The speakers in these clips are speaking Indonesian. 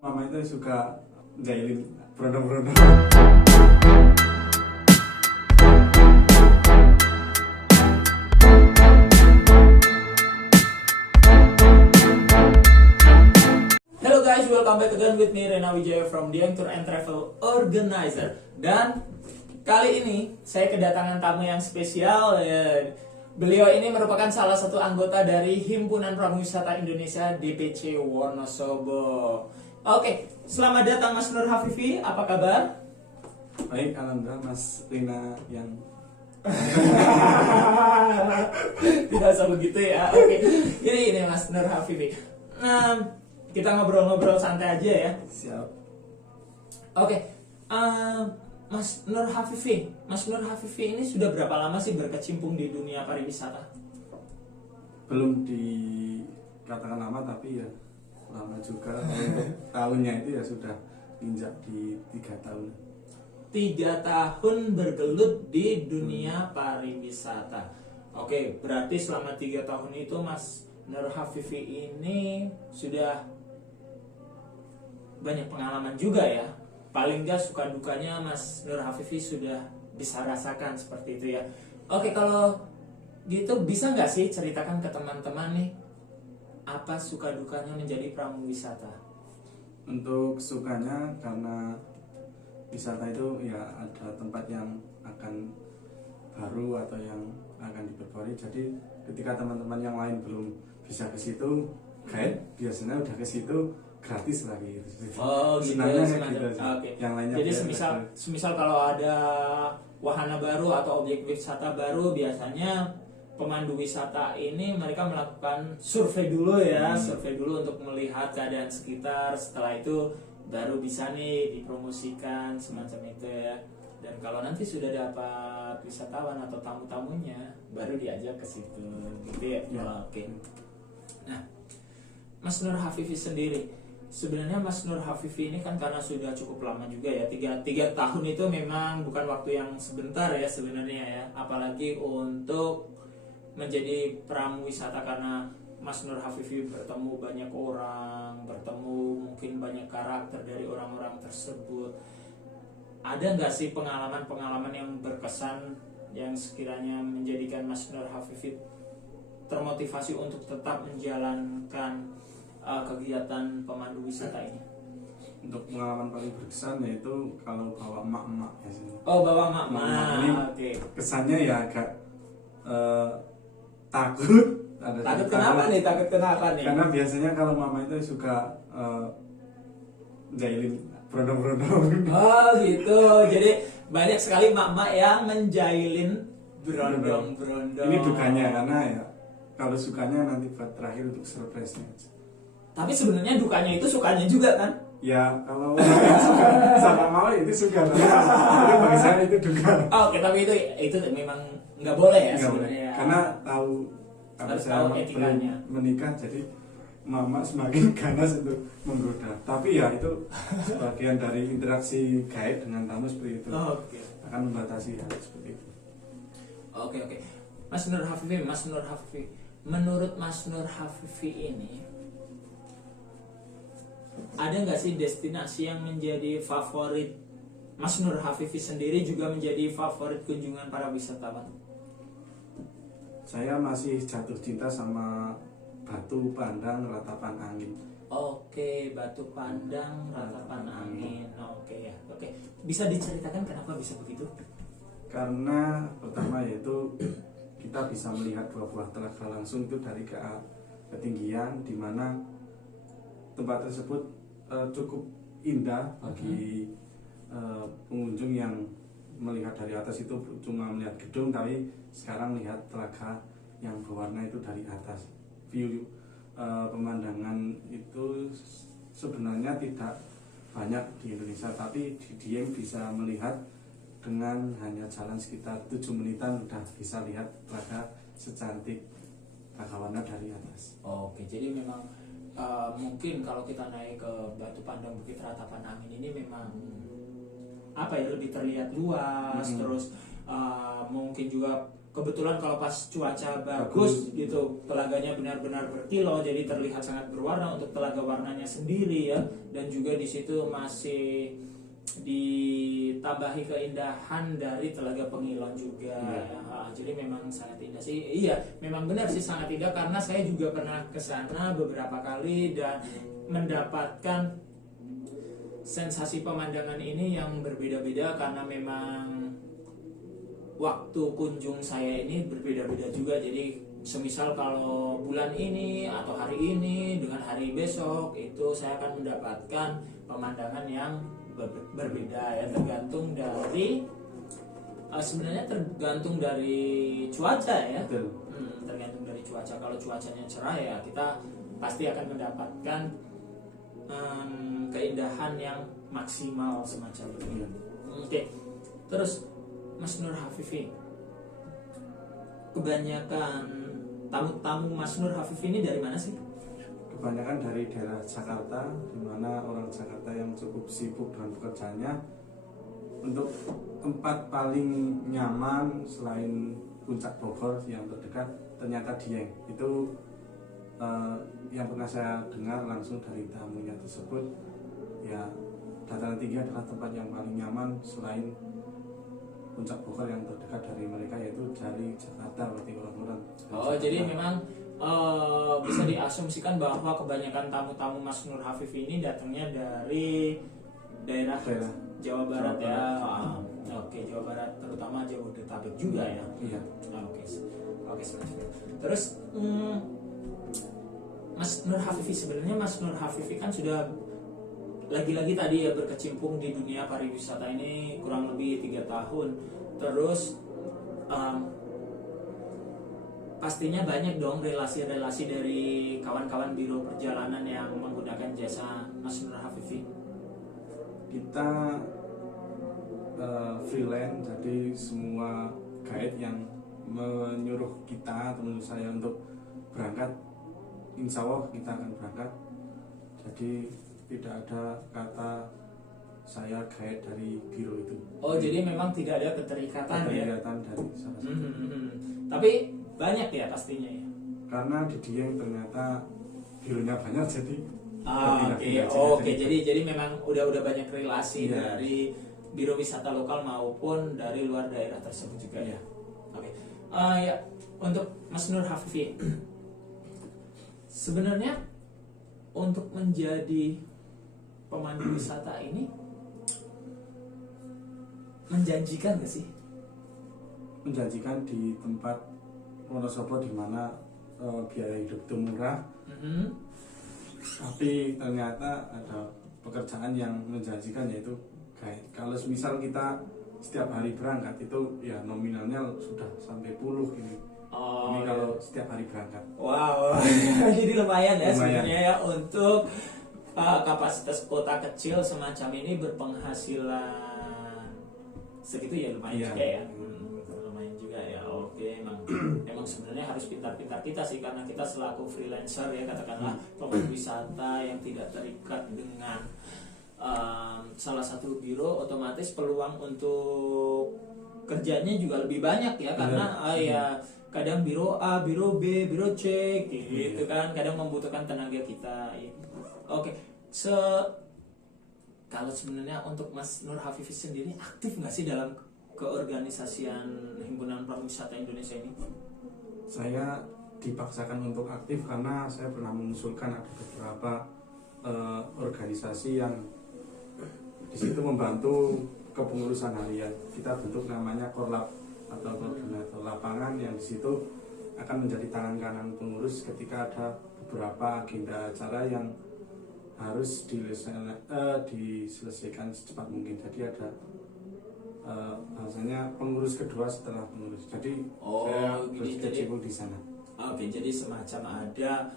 Mama itu suka jahilin berondong-berondong. Hello guys, welcome back again with me Rena Wijaya from The Young Tour and Travel Organizer. Dan kali ini saya kedatangan tamu yang spesial. Beliau ini merupakan salah satu anggota dari Himpunan Pramuwisata Indonesia DPC Wonosobo. Oke, selamat datang Mas Nur Hafifi, apa kabar? Baik, alhamdulillah Mas Rina yang Tidak usah begitu ya. Oke, ini Mas Nur Hafifi. Kita ngobrol-ngobrol santai aja ya. siap. Oke, Mas Nur Hafifi ini sudah berapa lama sih berkecimpung di dunia pariwisata? Belum dikatakan lama tapi ya lama juga. Untuk tahunnya itu ya sudah injak di 3 tahun. 3 tahun bergelut di dunia pariwisata. Oke, berarti selama 3 tahun itu Mas Nur Hafifi ini sudah banyak pengalaman juga ya. Paling gak suka dukanya Mas Nur Hafifi sudah bisa rasakan seperti itu ya. Oke, kalau gitu bisa nggak sih ceritakan ke teman-teman nih apa suka dukanya menjadi pramuwisata? Untuk sukanya karena wisata itu ya ada tempat yang akan baru atau yang akan diperbarui. Jadi ketika teman-teman yang lain belum bisa ke situ, guide biasanya udah ke situ gratis lagi. Oh gitu, Senangnya semacam. gitu aja. Oke. Yang lainnya Jadi biasa. semisal kalau ada wahana baru atau objek wisata baru, biasanya pemandu wisata ini mereka melakukan survei dulu ya, survei dulu untuk melihat keadaan sekitar. Setelah itu baru bisa nih dipromosikan semacam itu ya. Dan kalau nanti sudah dapat wisatawan atau tamu-tamunya, baru diajak ke situ, gitu ya. Ya. Oke. Nah, Mas Nur Hafifi sendiri, sebenarnya Mas Nur Hafifi ini kan karena sudah cukup lama juga ya, 3 tahun itu memang bukan waktu yang sebentar ya sebenarnya ya, apalagi untuk menjadi pramuwisata, karena Mas Nur Hafifi bertemu banyak orang, bertemu mungkin banyak karakter dari orang-orang tersebut. Ada nggak sih pengalaman-pengalaman yang berkesan yang sekiranya menjadikan Mas Nur Hafifi termotivasi untuk tetap menjalankan kegiatan pemandu wisata ini? Untuk pengalaman paling berkesan yaitu kalau bawa emak-emak biasanya. Oh, bawa Emak ini emak-emak. Oke. kesannya ya agak takut. Takut kenapa nih? Takut kenapa nih? Karena biasanya kalau mama itu suka jahilin berondong-berondong. Oh gitu. Jadi banyak sekali mak-mak yang menjailin berondong-berondong. Ini dukanya, karena ya kalau sukanya nanti buat terakhir untuk surprise-nya. Tapi sebenarnya dukanya itu sukanya juga kan? Ya kalau suka sama mama itu suka, tapi bagi saya itu duka. Oh, oke, tapi itu memang nggak boleh ya Nggak boleh. sebenarnya. Karena tahu kalau Harus saya tahu belum etikanya. menikah, jadi mama semakin ganas untuk menggoda. Tapi ya itu sebagian dari interaksi guide dengan tamu seperti itu. Oh, oke. Akan membatasi hal seperti itu. Oke. Mas Nur Hafifi. Menurut Mas Nur Hafifi ini, ada nggak sih destinasi yang menjadi favorit Mas Nur Hafifi sendiri, juga menjadi favorit kunjungan para wisatawan? Saya masih jatuh cinta sama Batu Pandang Ratapan Angin. Oke, Batu Pandang Ratapan Angin. Oke. Bisa diceritakan kenapa bisa begitu? Karena pertama yaitu kita bisa melihat buah-buah telaga langsung itu dari ketinggian, di mana tempat tersebut cukup indah bagi pengunjung yang melihat dari atas itu cuma melihat gedung, tapi sekarang lihat telaga yang berwarna itu dari atas. View pemandangan itu sebenarnya tidak banyak di Indonesia, tapi di Dieng bisa melihat dengan hanya jalan sekitar 7 menitan udah bisa lihat telaga secantik Tagawana dari atas. Oke, jadi memang mungkin kalau kita naik ke Batu Pandang Bukit Ratapan Angin ini memang lebih terlihat luas, terus mungkin juga kebetulan kalau pas cuaca bagus gitu telaganya benar-benar berkilau, jadi terlihat sangat berwarna untuk telaga warnanya sendiri ya, dan juga di situ masih ditambahi keindahan dari telaga Pengilon juga. Jadi memang sangat indah sih. Iya, memang benar sih sangat indah, karena saya juga pernah ke sana beberapa kali dan mendapatkan sensasi pemandangan ini yang berbeda-beda, karena memang waktu kunjung saya ini berbeda-beda juga. Jadi semisal kalau bulan ini atau hari ini dengan hari besok itu saya akan mendapatkan pemandangan yang berbeda ya, tergantung dari sebenarnya tergantung dari cuaca ya. Tergantung dari cuaca. Kalau cuacanya cerah ya kita pasti akan mendapatkan keindahan yang maksimal semacam itu. Oke. Terus Mas Nur Hafifi, kebanyakan tamu-tamu Mas Nur Hafifi ini dari mana sih? Kebanyakan dari daerah Jakarta, di mana orang Jakarta yang cukup sibuk dengan pekerjaannya. Untuk tempat paling nyaman selain Puncak Bogor yang terdekat, ternyata Dieng. Itu yang pernah saya dengar langsung dari tamunya tersebut, ya dataran tinggi adalah tempat yang paling nyaman selain Puncak Bogor yang terdekat dari mereka, yaitu dari Jakarta. Berarti orang-orang jadi memang bisa diasumsikan bahwa kebanyakan tamu-tamu Mas Nur Hafif ini datangnya dari daerah Jawa Barat ya. Oke, Jawa Barat, terutama Jabodetabek juga ya. Iya. Oke, terus Mas Nur Hafifi, sebenarnya Mas Nur Hafifi kan sudah lagi-lagi tadi ya berkecimpung di dunia pariwisata ini kurang lebih 3 tahun. Terus pastinya banyak dong relasi-relasi dari kawan-kawan biro perjalanan yang menggunakan jasa Mas Nur Hafifi. Kita freelance, jadi semua guide yang menyuruh kita atau menurut saya untuk berangkat, insya Allah kita akan berangkat. Jadi tidak ada kata saya guide dari biro itu. Jadi memang tidak ada keterikatan ya? Dari salah satu. Tapi banyak ya pastinya ya? Karena di Dieng ternyata bironya banyak, jadi Oke. Jadi memang udah banyak relasi dari biro wisata lokal maupun dari luar daerah tersebut juga ya. Oke. Ya, untuk Mas Nur Hafifi, sebenarnya untuk menjadi pemandu wisata ini menjanjikan gak sih? Menjanjikan di tempat Wonosobo di mana biaya hidup itu murah. Tapi ternyata ada pekerjaan yang menjanjikan, yaitu guide. Kalau misal kita setiap hari berangkat itu ya nominalnya sudah sampai puluh ini. Ini kalau setiap hari berangkat. Wow, jadi lumayan ya sebenarnya ya untuk kapasitas kota kecil semacam ini berpenghasilan segitu ya, lumayan juga ya. Lumayan juga ya. Oke, emang sebenarnya harus pintar-pintar kita sih, karena kita selaku freelancer ya, katakanlah pemandu wisata yang tidak terikat dengan salah satu biro, otomatis peluang untuk kerjanya juga lebih banyak ya, karena ya kadang biro A, biro B, biro C gitu kan, kadang membutuhkan tenaga kita. Oke, kalau sebenarnya untuk Mas Nur Hafifi sendiri aktif nggak sih dalam keorganisasian Himpunan Pariwisata Indonesia ini? Saya dipaksakan untuk aktif karena saya pernah mengusulkan ada beberapa organisasi yang di situ membantu kepengurusan harian. Kita bentuk namanya Korlap atau koordinator lapangan, yang di situ akan menjadi tangan kanan pengurus ketika ada beberapa agenda acara yang harus diselesaikan secepat mungkin. Jadi ada bahasanya pengurus kedua setelah pengurus. Jadi saya berkecimpung di sana. Oke, jadi semacam ada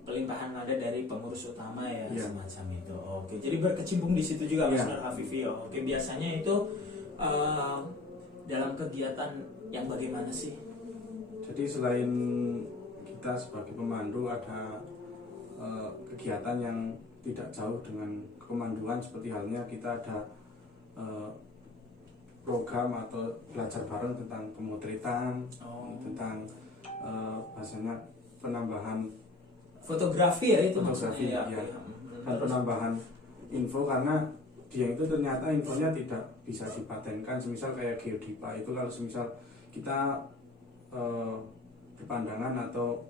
pelimpahan nada dari pengurus utama ya, semacam itu. Oke, jadi berkecimpung di situ juga Mas Nur Hafifi. Oke, biasanya itu dalam kegiatan yang bagaimana sih? Jadi selain kita sebagai pemandu, ada kegiatan yang tidak jauh dengan kepemanduan, seperti halnya kita ada program atau belajar bareng tentang pemotretan, tentang bahasanya penambahan fotografi ya itu fotografi maksudnya ya, ya. dan penambahan info karena Dieng itu ternyata infonya tidak bisa dipatenkan. Semisal kayak geodipa itu kalau semisal kita berpandangan atau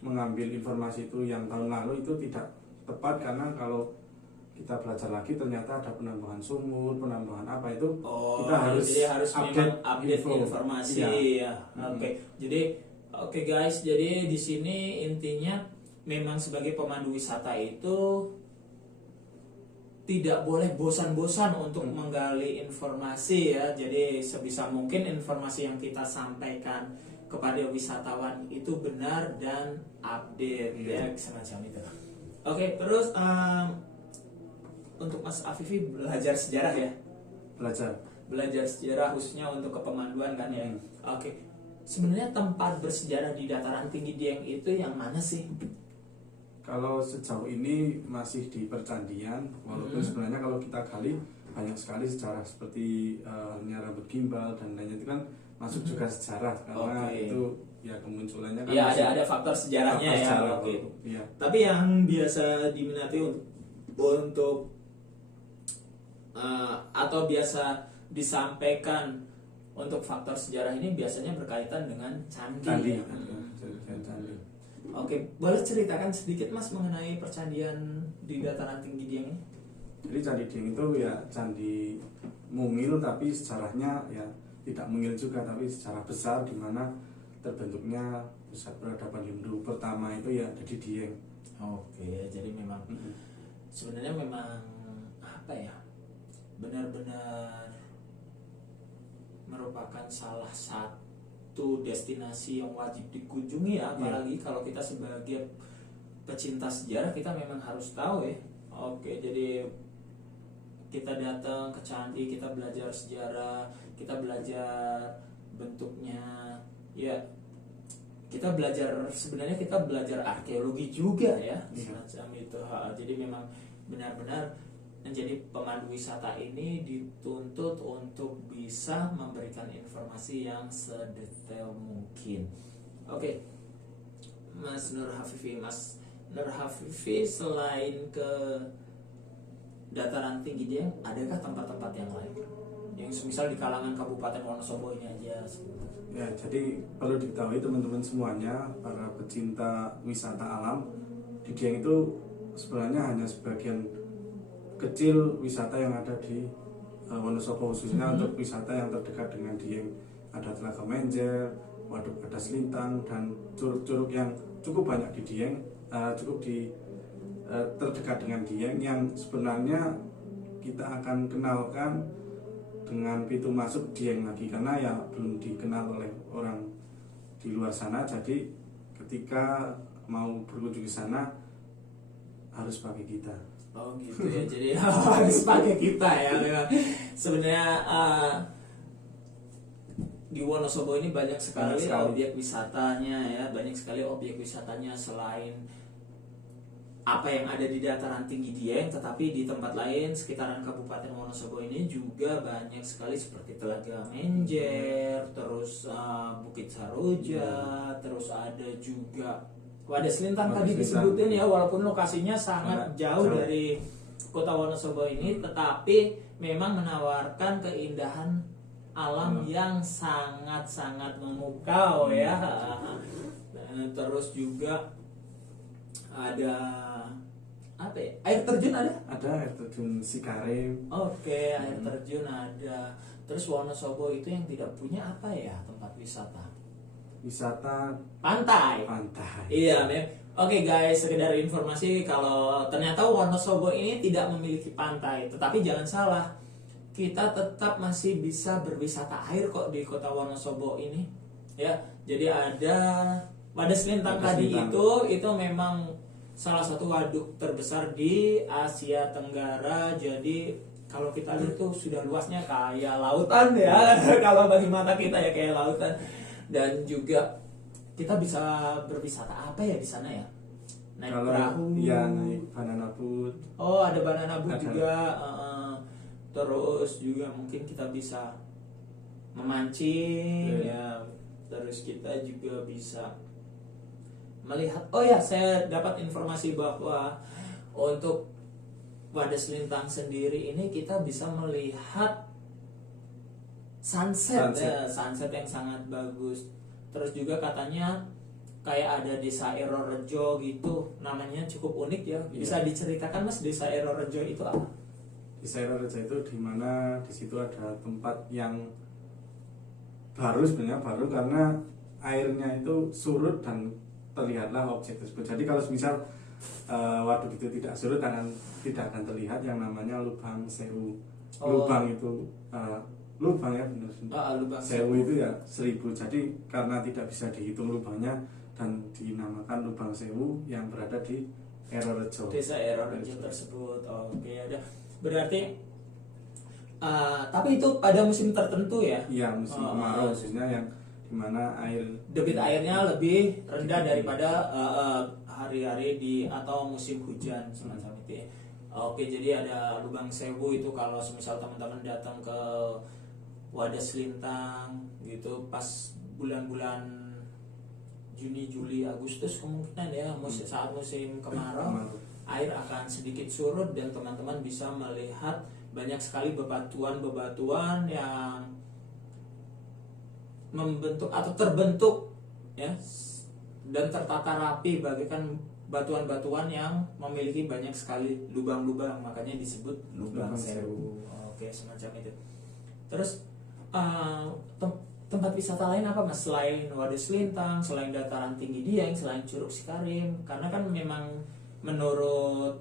mengambil informasi itu yang tahun lalu itu tidak tepat, karena kalau kita belajar lagi ternyata ada penambahan sumur, penambahan apa itu kita harus update informasi ya. Jadi oke guys, jadi di sini intinya memang sebagai pemandu wisata itu tidak boleh bosan-bosan untuk menggali informasi ya. Jadi sebisa mungkin informasi yang kita sampaikan kepada wisatawan itu benar dan update ya, semacam itu. Oke, terus untuk Mas Afifi belajar sejarah ya? Belajar sejarah khususnya untuk kepemanduan kan ya. Oke. Sebenarnya tempat bersejarah di dataran tinggi Dieng itu yang mana sih? Kalau sejauh ini masih di percandian, walaupun sebenarnya kalau kita gali banyak sekali sejarah seperti halnya rambut gimbal dan lainnya itu kan masuk juga sejarah, karena itu ya kemunculannya kan ya ada faktor sejarahnya ya. Ya. Tapi yang biasa diminati untuk atau biasa disampaikan untuk faktor sejarah ini biasanya berkaitan dengan candi. Candi. Oke, boleh ceritakan sedikit Mas mengenai percandian di dataran tinggi Dieng ini? Jadi Candi Dieng itu ya candi mungil, tapi sejarahnya ya tidak mungil juga, tapi secara besar di mana terbentuknya pusat peradaban Hindu pertama itu ya di Dieng. Oke, jadi memang sebenarnya memang apa ya? Benar-benar merupakan salah satu destinasi yang wajib dikunjungi ya, apalagi kalau kita sebagai pecinta sejarah kita memang harus tahu ya. Oke, jadi kita datang ke candi, kita belajar sejarah, kita belajar bentuknya ya, sebenarnya kita belajar arkeologi juga ya, semacam itu. Jadi memang benar-benar menjadi pemandu wisata ini dituntut untuk bisa memberikan informasi yang sedetail mungkin. Oke, Mas Nur Hafifi selain ke dataran tinggi Dieng, adakah tempat-tempat yang lain yang misal di kalangan Kabupaten Wonosobo ini aja? Ya, jadi perlu diketahui teman-teman semuanya, para pecinta wisata alam, di Dieng itu sebenarnya hanya sebagian kecil wisata yang ada di Wonosobo, khususnya untuk wisata yang terdekat dengan Dieng. Ada Telaga Menjer, Waduk Badas Lintang, dan curug-curug yang cukup banyak di Dieng, terdekat dengan Dieng, yang sebenarnya kita akan kenalkan dengan pintu masuk Dieng lagi, karena ya belum dikenal oleh orang di luar sana. Jadi ketika mau berkunjung ke sana harus pakai kita. Oh gitu ya, jadi harus pakai kita ya memang. Sebenarnya di Wonosobo ini banyak sekali objek wisatanya ya, banyak sekali objek wisatanya selain apa yang ada di dataran tinggi Dieng, tetapi di tempat lain sekitaran Kabupaten Wonosobo ini juga banyak sekali seperti Telaga Menjer, terus Bukit Saroja, terus ada juga Badas Lintang tadi disebutin ya, walaupun lokasinya sangat jauh dari kota Wonosobo ini, tetapi memang menawarkan keindahan alam yang sangat-sangat memukau ya. Terus juga ada apa ya? Air terjun ada? Ada air terjun Sikare. Oke, air terjun ada. Terus Wonosobo itu yang tidak punya apa ya, tempat wisata? Wisata pantai. Iya, oke guys, sekedar informasi kalau ternyata Wonosobo ini tidak memiliki pantai, tetapi jangan salah, kita tetap masih bisa berwisata air kok di kota Wonosobo ini. Ya, jadi ada Badas Lintang tadi itu memang salah satu waduk terbesar di Asia Tenggara. Jadi kalau kita lihat tuh sudah luasnya kayak lautan ya. Kalau bagi mata kita ya kayak lautan. Dan juga kita bisa berwisata apa ya di sana ya? Naik perahu. Iya, naik banana boat. Oh, ada banana boat juga. terus juga mungkin kita bisa memancing ya, terus kita juga bisa melihat. Oh ya, saya dapat informasi bahwa untuk Wadas Lintang sendiri ini kita bisa melihat sunset. Ya, sunset yang sangat bagus. Terus juga katanya kayak ada desa Erorejo gitu, namanya cukup unik ya. Bisa diceritakan Mas, desa Erorejo itu apa? Desa Erorejo itu di mana di situ ada tempat yang baru, sebenarnya baru karena airnya itu surut dan terlihatlah objek tersebut. Jadi kalau misal waduk itu tidak surut tidak akan terlihat yang namanya lubang sewu. Lubang itu lubang ya benar. Lubang sewu itu ya 1000. Jadi karena tidak bisa dihitung lubangnya dan dinamakan lubang sewu yang berada di Erorejo. Desa Erorejo tersebut. Oke, ada. Berarti tapi itu pada musim tertentu ya? Iya, musim kemarau khususnya, yang dimana debit airnya lebih rendah daripada hari-hari atau musim hujan semacam itu ya. Oke, jadi ada lubang sewu itu kalau misal teman-teman datang ke Wadas Lintang gitu pas bulan-bulan Juni, Juli, Agustus kemungkinan ya, saat musim kemarau air akan sedikit surut dan teman-teman bisa melihat banyak sekali bebatuan-bebatuan yang membentuk atau terbentuk ya dan tertata rapi bagaikan batuan-batuan yang memiliki banyak sekali lubang-lubang, makanya disebut lubang sewu. Oke, semacam itu. Terus tempat wisata lain apa Mas selain Wadas Lintang, selain dataran tinggi Dieng, selain Curug Cikarim? Karena kan memang menurut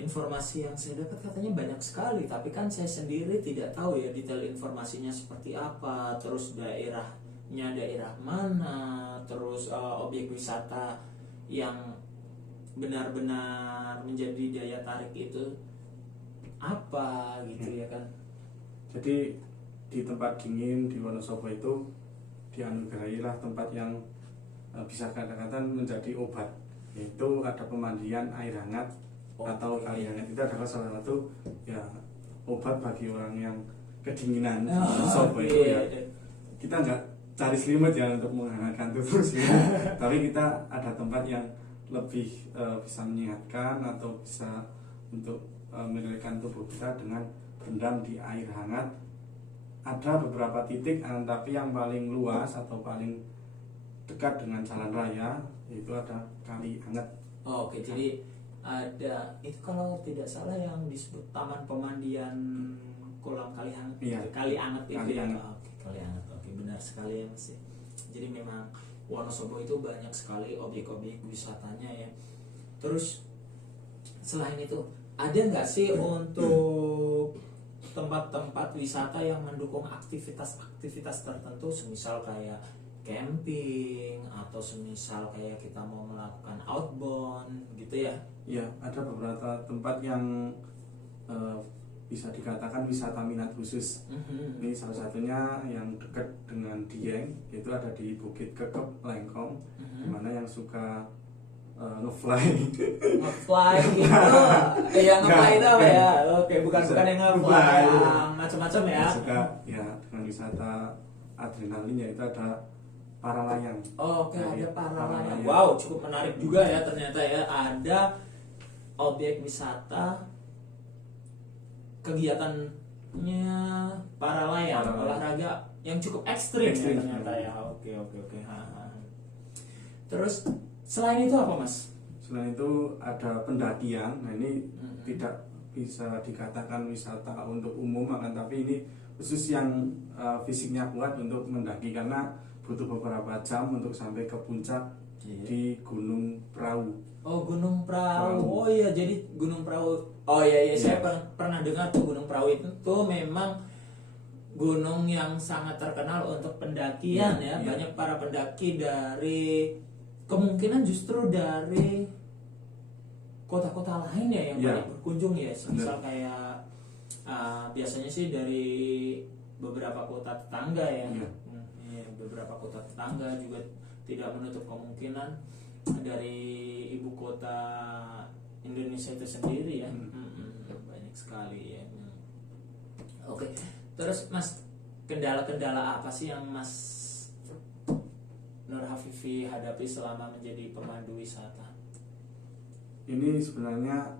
informasi yang saya dapat katanya banyak sekali, tapi kan saya sendiri tidak tahu ya detail informasinya seperti apa, terus daerahnya daerah mana, terus objek wisata yang benar-benar menjadi daya tarik itu apa gitu ya kan. Jadi di tempat dingin di Wonosobo itu dianugerailah tempat yang bisa katakan menjadi obat, yaitu ada pemandian air hangat atau kali hangat. Itu adalah salah satu ya obat bagi orang yang kedinginan. Wonosobo itu ya kita nggak cari selimut ya untuk menghangatkan tubuh sih, tapi kita ada tempat yang lebih bisa menyehatkan atau bisa untuk menyehatkan tubuh kita dengan berendam di air hangat. Ada beberapa titik, tapi yang paling luas atau paling dekat dengan jalan raya itu ada kali hangat. Oke, jadi ada itu kalau tidak salah yang disebut taman pemandian kolam kali hangat. Iya. Kali hangat itu Kali ya. hangat. Oke, kali hangat. Oke, benar sekali ya Mas. Jadi memang Wonosobo itu banyak sekali objek-objek wisatanya ya. Terus selain itu ada nggak sih untuk tempat-tempat wisata yang mendukung aktivitas-aktivitas tertentu, semisal kayak camping atau semisal kayak kita mau melakukan outbound gitu ya? Iya, ada beberapa tempat yang bisa dikatakan wisata minat khusus. Ini salah satunya yang dekat dengan Dieng, yaitu ada di Bukit Kekep Lengkong, dimana yang suka ngefly gitu. Yang ngefly itu apa ya? Oke, bukan yang ngefly, macam-macam ya. Suka ya dengan wisata adrenalin, yaitu ada para layang. Oke, ada para layang. Wow, cukup menarik juga ya ternyata ya. Ada objek wisata kegiatannya para layang, olahraga yang cukup ekstrim ya ternyata ya. Oke. Terus selain itu apa Mas? Selain itu ada pendakian. Nah ini tidak bisa dikatakan wisata untuk umum, akan tapi ini khusus yang fisiknya kuat untuk mendaki, karena butuh beberapa jam untuk sampai ke puncak di Gunung Prau. Oh, Gunung Prau. Oh iya, jadi Gunung Prau. Oh iya. Saya pernah dengar tuh Gunung Prau itu tuh memang gunung yang sangat terkenal untuk pendakian ya. Banyak para pendaki dari kemungkinan justru dari kota-kota lain ya yang banyak berkunjung ya. Misal kayak biasanya sih dari beberapa kota tetangga ya. Beberapa kota tetangga juga tidak menutup kemungkinan dari ibu kota Indonesia itu sendiri ya. Banyak sekali ya. Oke. Terus Mas, kendala-kendala apa sih yang Mas Nur Hafifi hadapi selama menjadi pemandu wisata? Ini sebenarnya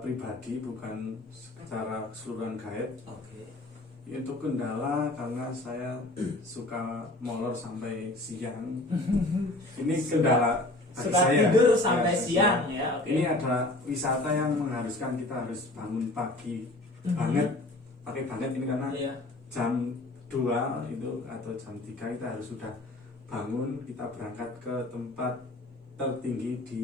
pribadi, bukan secara keseluruhan guide. Oke. Untuk kendala karena saya suka molor sampai siang. Ini kendala bagi Suka saya. tidur sampai Ya, siang ya. Oke. Ini adalah wisata yang mengharuskan kita harus bangun pagi banget, pakai banget ini karena Iya. jam 2 itu atau jam 3 kita harus sudah bangun, kita berangkat ke tempat tertinggi di